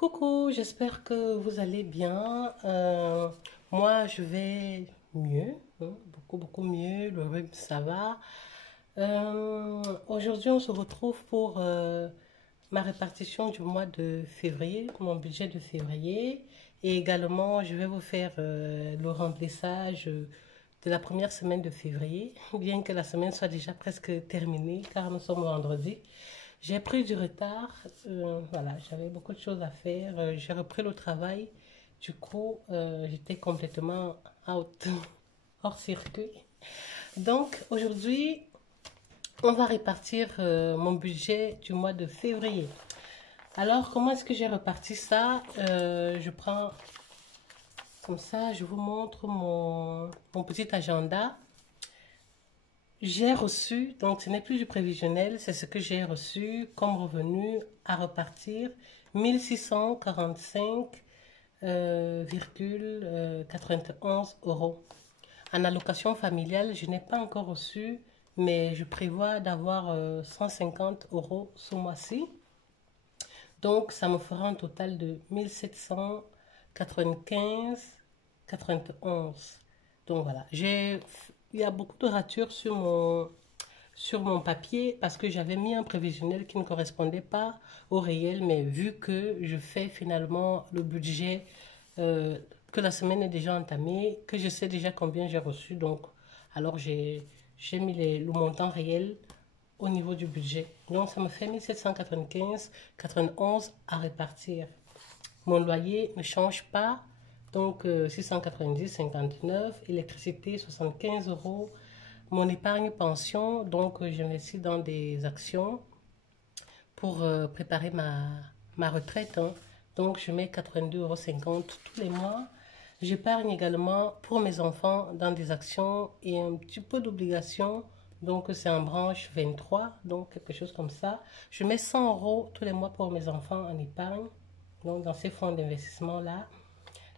Coucou, j'espère que vous allez bien. Moi, je vais mieux, hein, beaucoup mieux. Le rhume, ça va. Aujourd'hui, on se retrouve pour ma répartition du mois de février, mon budget de février. Et également, je vais vous faire le remplissage de la première semaine de février, bien que la semaine soit déjà presque terminée, car nous sommes vendredi. J'ai pris du retard, voilà, j'avais beaucoup de choses à faire, j'ai repris le travail, du coup, j'étais complètement out, hors circuit. Donc, aujourd'hui, on va répartir mon budget du mois de février. Alors, comment est-ce que j'ai reparti ça? Je prends comme ça, je vous montre mon petit agenda. J'ai reçu, donc ce n'est plus du prévisionnel, c'est ce que j'ai reçu comme revenu à repartir, 1645,91 euros. En allocation familiale, je n'ai pas encore reçu, mais je prévois d'avoir 150 euros ce mois-ci. Donc, ça me fera un total de 1795,91. Donc voilà, il y a beaucoup de ratures sur mon papier parce que j'avais mis un prévisionnel qui ne correspondait pas au réel, mais vu que je fais finalement le budget, que la semaine est déjà entamée, que je sais déjà combien j'ai reçu, donc alors j'ai mis le montant réel au niveau du budget. Donc ça me fait 1795,91 à répartir. Mon loyer ne change pas, donc 690,59, électricité 75 euros. Mon épargne pension, donc j'investis dans des actions pour préparer ma retraite, hein. Donc je mets 82,50 € tous les mois. J'épargne également pour mes enfants dans des actions et un petit peu d'obligations. Donc c'est en branche 23, donc quelque chose comme ça. Je mets 100 euros tous les mois pour mes enfants en épargne, donc dans ces fonds d'investissement-là.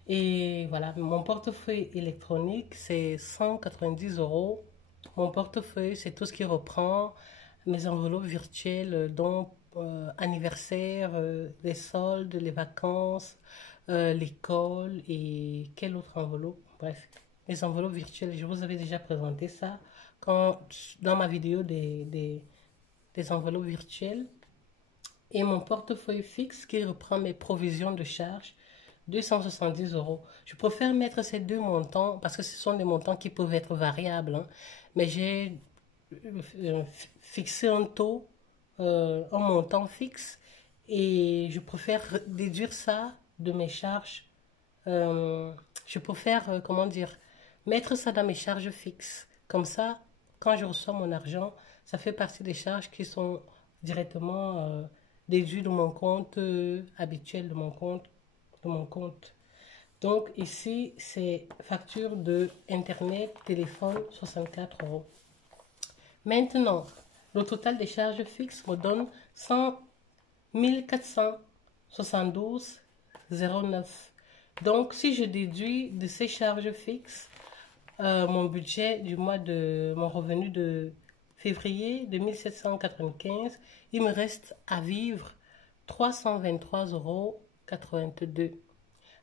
Et voilà, mon portefeuille électronique, c'est 190 euros. Mon portefeuille, c'est tout ce qui reprend mes enveloppes virtuelles, dont anniversaire, les soldes, les vacances, l'école et quelle autre enveloppe. Bref, les enveloppes virtuelles, je vous avais déjà présenté ça dans ma vidéo des enveloppes virtuelles. Et mon portefeuille fixe qui reprend mes provisions de charge, 270 euros. Je préfère mettre ces deux montants parce que ce sont des montants qui peuvent être variables, hein. Mais j'ai fixé un taux, un montant fixe et je préfère déduire ça de mes charges. Je préfère, comment dire, mettre ça dans mes charges fixes. Comme ça, quand je reçois mon argent, ça fait partie des charges qui sont directement déduites de mon compte habituel, de mon compte. Donc ici, c'est facture de Internet, téléphone, 64 euros. Maintenant, le total des charges fixes me donne 1472,09. Donc, si je déduis de ces charges fixes mon budget du mois de mon revenu de février de 1795, il me reste à vivre 323,82 €.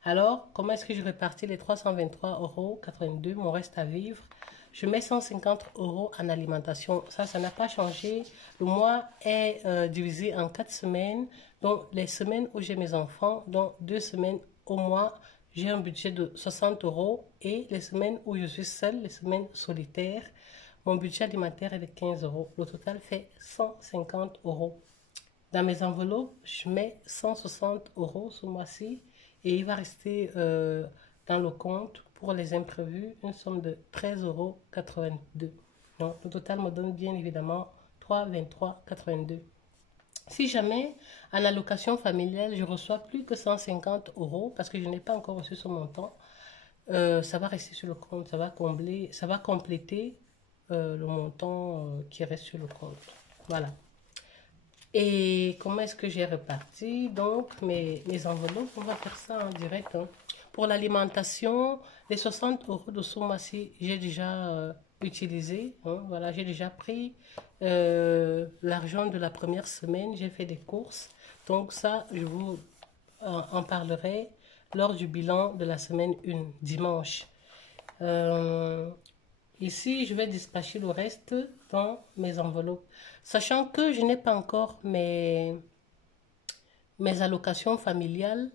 Alors, comment est-ce que je répartis les 323,82 €, mon reste à vivre? Je mets 150 euros en alimentation. Ça n'a pas changé. Le mois est divisé en 4 semaines. Donc, les semaines où j'ai mes enfants, donc 2 semaines au mois, j'ai un budget de 60 euros. Et les semaines où je suis seule, les semaines solitaires, mon budget alimentaire est de 15 euros. Le total fait 150 euros. Dans mes enveloppes, je mets 160 euros ce mois-ci et il va rester dans le compte pour les imprévus une somme de 13,82 €. Donc, le total me donne bien évidemment 323,82 €. Si jamais, en allocation familiale, je reçois plus que 150 euros parce que je n'ai pas encore reçu ce montant, ça va rester sur le compte, ça va combler, ça va compléter le montant qui reste sur le compte. Voilà. Et comment est-ce que j'ai reparti donc mes enveloppes? On va faire ça en direct, hein. Pour l'alimentation, les 60 euros de ce mois-ci, j'ai déjà utilisé, hein. Voilà, j'ai déjà pris l'argent de la première semaine, j'ai fait des courses. Donc ça, je vous en parlerai lors du bilan de la semaine 1, dimanche. Euh, Ici, je vais dispatcher le reste dans mes enveloppes. Sachant que je n'ai pas encore mes allocations familiales,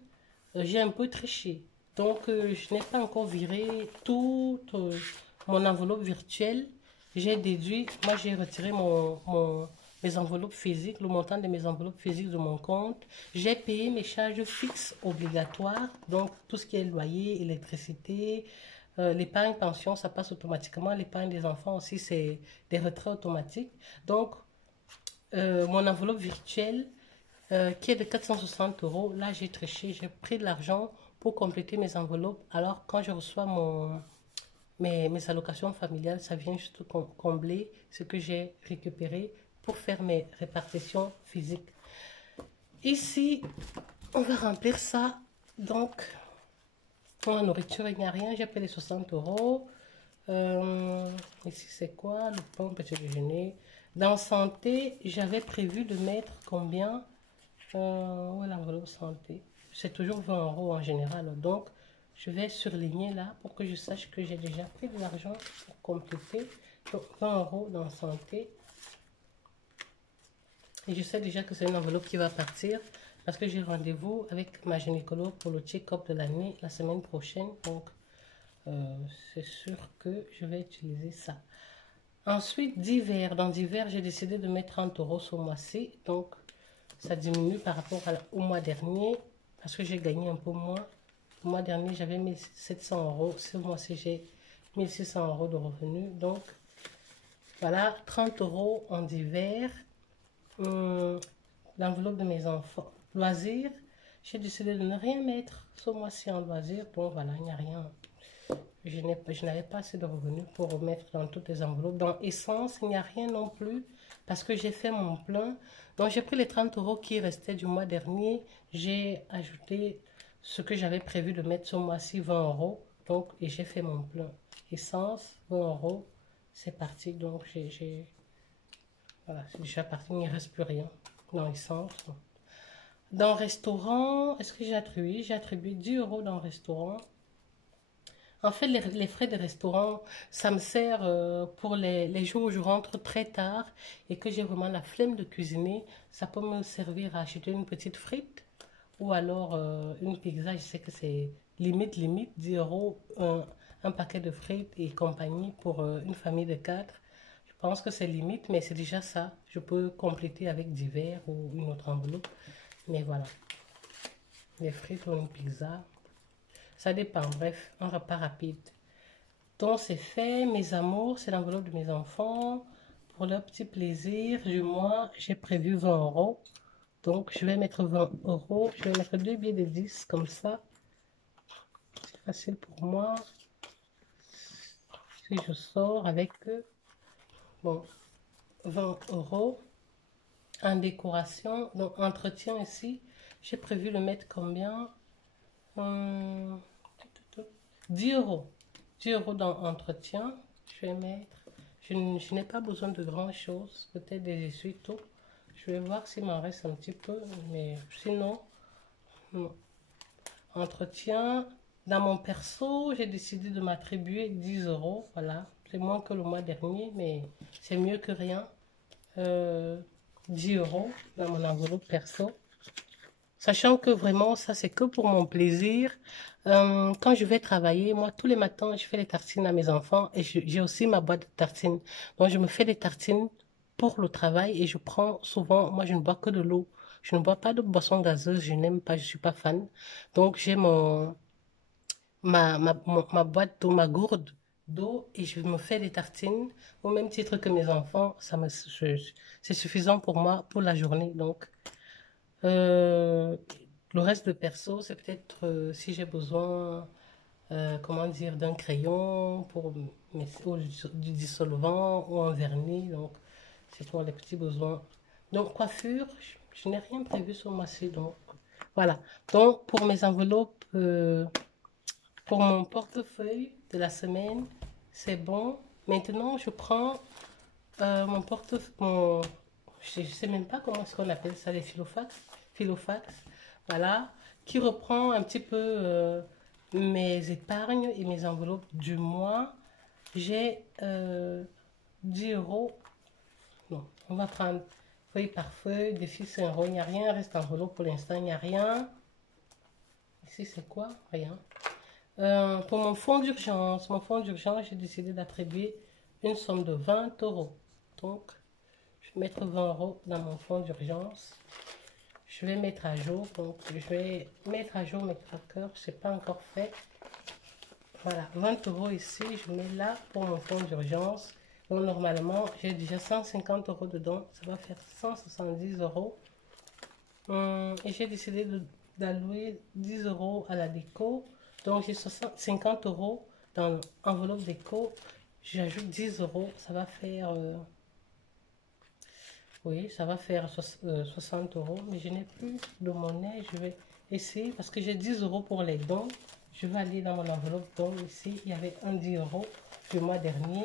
j'ai un peu triché. Donc, je n'ai pas encore viré toute mon enveloppe virtuelle. J'ai déduit, moi j'ai retiré mes enveloppes physiques, le montant de mes enveloppes physiques de mon compte. J'ai payé mes charges fixes obligatoires, donc tout ce qui est loyer, électricité, l'épargne pension, ça passe automatiquement. L'épargne des enfants aussi, c'est des retraits automatiques. Donc, mon enveloppe virtuelle qui est de 460 euros. Là, j'ai triché, j'ai pris de l'argent pour compléter mes enveloppes. Alors, quand je reçois mes allocations familiales, ça vient juste combler ce que j'ai récupéré pour faire mes répartitions physiques. Ici, on va remplir ça. Donc, pour la nourriture, il n'y a rien. J'ai payé les 60 euros. Ici, c'est quoi? Le pain petit déjeuner. Dans santé, j'avais prévu de mettre combien? Où est l'enveloppe santé? C'est toujours 20 euros en général. Donc, je vais surligner là pour que je sache que j'ai déjà pris de l'argent pour compléter. Donc, 20 euros dans santé. Et je sais déjà que c'est une enveloppe qui va partir parce que j'ai rendez-vous avec ma gynécologue pour le check-up de l'année la semaine prochaine. Donc, c'est sûr que je vais utiliser ça. Ensuite, divers. Dans divers, j'ai décidé de mettre 30 euros ce mois-ci. Donc, ça diminue par rapport au mois dernier parce que j'ai gagné un peu moins. Le mois dernier, j'avais 1700 euros. Ce mois-ci, j'ai 1600 euros de revenus. Donc, voilà, 30 euros en divers. L'enveloppe de mes enfants. Loisirs, j'ai décidé de ne rien mettre ce mois-ci en loisirs. Bon, voilà, il n'y a rien. Je n'avais pas assez de revenus pour remettre dans toutes les enveloppes. Dans essence, il n'y a rien non plus parce que j'ai fait mon plein. Donc, j'ai pris les 30 euros qui restaient du mois dernier. J'ai ajouté ce que j'avais prévu de mettre ce mois-ci, 20 euros. Donc, et j'ai fait mon plein. Essence, 20 euros. C'est parti. Donc, voilà, c'est déjà parti. Il n'y reste plus rien dans essence. Dans restaurant, est-ce que j'ai attribué? J'ai attribué 10 euros dans restaurant. En fait, les frais de restaurant, ça me sert pour les jours où je rentre très tard et que j'ai vraiment la flemme de cuisiner. Ça peut me servir à acheter une petite frite ou alors une pizza. Je sais que c'est limite, 10 euros un paquet de frites et compagnie pour une famille de 4. Je pense que c'est limite, mais c'est déjà ça. Je peux compléter avec du verre ou une autre enveloppe. Mais voilà, les frites ou une pizza. Ça dépend, bref, un repas rapide. Donc c'est fait, mes amours, c'est l'enveloppe de mes enfants. Pour leur petit plaisir du mois, j'ai prévu 20 euros. Donc je vais mettre 20 euros. Je vais mettre deux billets de 10 comme ça. C'est facile pour moi. Si je sors avec bon, 20 euros en décoration. Donc entretien ici, j'ai prévu de mettre combien? 10 euros. 10 euros dans entretien. Je vais mettre. Je n'ai pas besoin de grand chose. Peut-être des essuie-tout. Je vais voir s'il m'en reste un petit peu. Mais sinon, non. Entretien. Dans mon perso, j'ai décidé de m'attribuer 10 euros. Voilà. C'est moins que le mois dernier, mais c'est mieux que rien. 10 euros dans mon enveloppe perso. Sachant que vraiment, ça, c'est que pour mon plaisir. Quand je vais travailler, moi, tous les matins, je fais des tartines à mes enfants et j'ai aussi ma boîte de tartines. Donc, je me fais des tartines pour le travail et je prends souvent, moi, je ne bois que de l'eau. Je ne bois pas de boisson gazeuse, je n'aime pas, je suis pas fan. Donc, j'ai ma boîte d'eau, ma gourde d'eau et je me fais des tartines au même titre que mes enfants. C'est suffisant pour moi pour la journée. Donc, euh, le reste de perso, c'est peut-être si j'ai besoin, comment dire, d'un crayon pour ou du dissolvant ou un vernis. Donc, c'est pour les petits besoins. Donc, coiffure, je n'ai rien prévu ce mois-ci. Donc, voilà. Donc, pour mes enveloppes, pour mon portefeuille de la semaine, c'est bon. Maintenant, je prends mon portefeuille, je ne sais même pas comment est-ce qu'on appelle ça, les filofax. Filofax, voilà. qui reprend un petit peu mes épargnes et mes enveloppes du mois. J'ai 10 euros. Non, on va prendre feuille par feuille, défi 5 euros, il n'y a rien, reste enveloppe pour l'instant, il n'y a rien. Ici, c'est quoi? Rien. Pour mon fonds d'urgence, j'ai décidé d'attribuer une somme de 20 euros. Donc, je vais mettre 20 euros dans mon fonds d'urgence. Je vais mettre à jour, donc je vais mettre à jour mes trackers, je n'ai pas encore fait. Voilà, 20 euros ici, je mets là pour mon fonds d'urgence. Donc, normalement, j'ai déjà 150 euros dedans, ça va faire 170 euros. Et j'ai décidé d'allouer 10 euros à la déco. Donc, j'ai 50 euros dans l'enveloppe déco. J'ajoute 10 euros, ça va faire... oui, ça va faire 60 euros, mais je n'ai plus de monnaie. Je vais essayer parce que j'ai 10 euros pour les dons. Je vais aller dans mon enveloppe dons ici. Il y avait un 10 euros du mois dernier.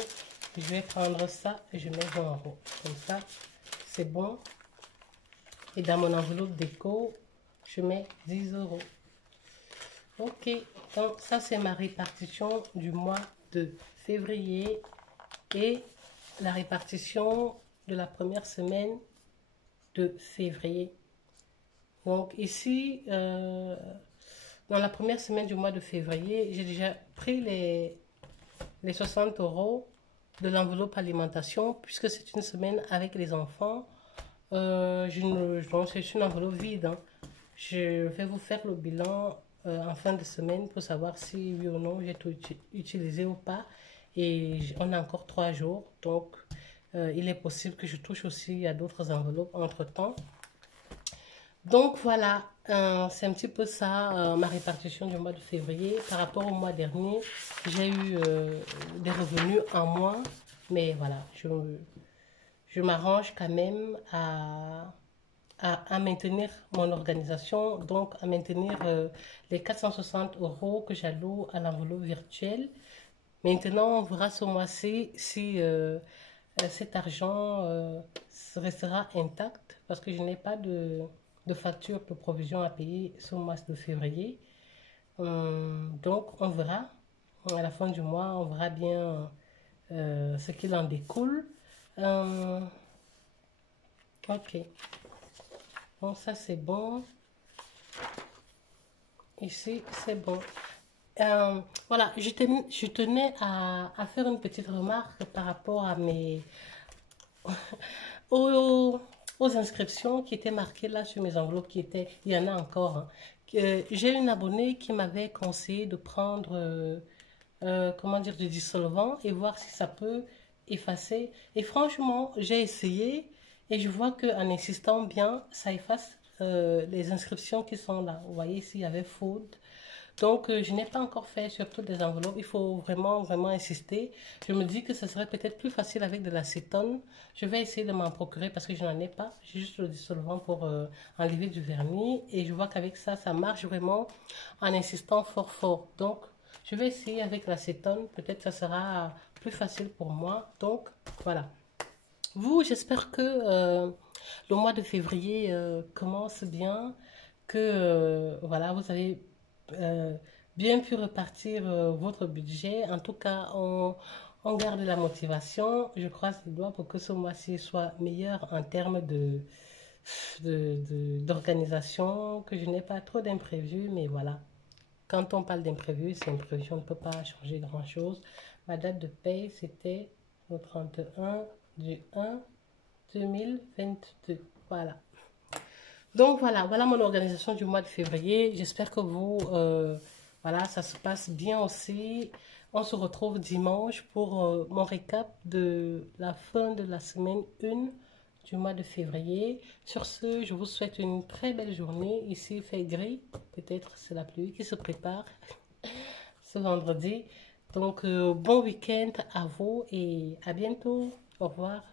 Je vais prendre ça et je mets 20 euros. Comme ça, c'est bon. Et dans mon enveloppe déco, je mets 10 euros. Ok, donc ça c'est ma répartition du mois de février et la répartition de la première semaine de février. Donc ici, dans la première semaine du mois de février, j'ai déjà pris les 60 euros de l'enveloppe alimentation puisque c'est une semaine avec les enfants. Donc c'est une enveloppe vide. Hein. Je vais vous faire le bilan en fin de semaine pour savoir si oui ou non j'ai tout utilisé ou pas. Et on a encore 3 jours. Donc, il est possible que je touche aussi à d'autres enveloppes entre-temps. Donc, voilà. C'est un petit peu ça, ma répartition du mois de février. Par rapport au mois dernier, j'ai eu des revenus en moins. Mais voilà, je m'arrange quand même à maintenir mon organisation, donc à maintenir les 460 euros que j'alloue à l'enveloppe virtuelle. Maintenant, on verra ce mois-ci si cet argent restera intact parce que je n'ai pas de facture de provision à payer ce mois de février. Donc, on verra. À la fin du mois, on verra bien ce qu'il en découle. Ok. Bon, ça c'est bon. Ici, c'est bon. Voilà, je tenais à faire une petite remarque par rapport à aux inscriptions qui étaient marquées là sur mes enveloppes, il y en a encore. Hein. J'ai une abonnée qui m'avait conseillé de prendre, comment dire, du dissolvant et voir si ça peut effacer. Et franchement, j'ai essayé et je vois qu'en insistant bien, ça efface les inscriptions qui sont là. Vous voyez, ici, il y avait faute. Donc, je n'ai pas encore fait sur toutes les enveloppes. Il faut vraiment, vraiment insister. Je me dis que ce serait peut-être plus facile avec de l'acétone. Je vais essayer de m'en procurer parce que je n'en ai pas. J'ai juste le dissolvant pour enlever du vernis. Et je vois qu'avec ça, ça marche vraiment en insistant fort, fort. Donc, je vais essayer avec l'acétone. Peut-être ça sera plus facile pour moi. Donc, voilà. Vous, j'espère que le mois de février commence bien. Que, voilà, vous avez bien pu repartir votre budget. En tout cas, on garde la motivation. Je croise les doigts pour que ce mois-ci soit meilleur en termes d'organisation, que je n'ai pas trop d'imprévus, mais voilà. Quand on parle d'imprévus, c'est imprévu, on ne peut pas changer grand-chose. Ma date de paye, c'était le 31 du 1 2022. Voilà. Donc voilà, voilà mon organisation du mois de février. J'espère que vous, voilà, ça se passe bien aussi. On se retrouve dimanche pour mon récap de la fin de la semaine 1 du mois de février. Sur ce, je vous souhaite une très belle journée. Ici, il fait gris. Peut-être c'est la pluie qui se prépare ce vendredi. Donc, bon week-end à vous et à bientôt. Au revoir.